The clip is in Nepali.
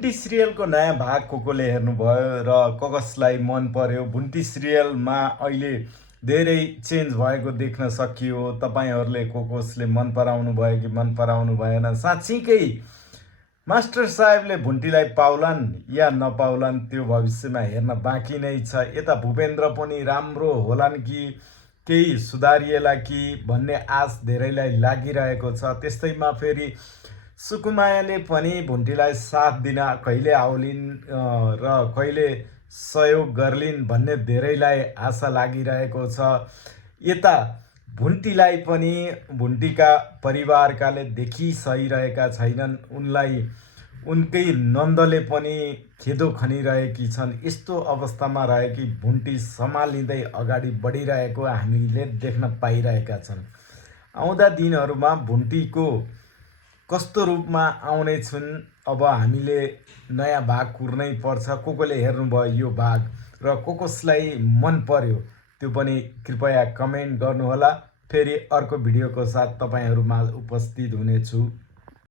भुन्टी सिरियलको नयाँ भाग कोले हेर्नुभयो र कसलाई मन पर्यो? भुन्टी सिरियलमा अहिले धेरै चेन्ज भएको देख्न सकियो। तपाईँहरूले कसले मन पराउनु भयो कि मन पराउनु भएन? साँच्चीकै मास्टर साहेबले भुन्टीलाई पाउलान् या नपाउलान् त्यो भविष्यमा हेर्न बाँकी नै छ। यता भूपेन्द्र पनि राम्रो होलान् कि केही सुधारिएला कि भन्ने आश धेरैलाई लागिरहेको छ। त्यस्तैमा फेरि सुकुमायाले पनि भुन्टीलाई साथ दिन कहिले आउलिन् र कहिले सहयोग गर्लिन् भन्ने धेरैलाई आशा लागिरहेको छ। यता भुन्टीलाई पनि भुन्टीका परिवारकाले देखिसहिरहेका छैनन्। उनलाई उनकै नन्दले पनि खेदो खनिरहेकी छन्। यस्तो अवस्थामा रहेकी भुन्टी सम्हालिँदै अगाडि बढिरहेको हामीले देख्न पाइरहेका छन्। आउँदा दिनहरूमा भुन्टीको कस्तो रूपमा आउने छन् अब हामीले नयाँ भाग कुर्नै पर्छ। कसले हेर्नुभयो यो भाग र कसलाई मन पर्यो त्यो पनि कृपया कमेन्ट गर्नुहोला। फेरि अर्को भिडियोको साथ तपाईँहरूमा उपस्थित हुनेछु।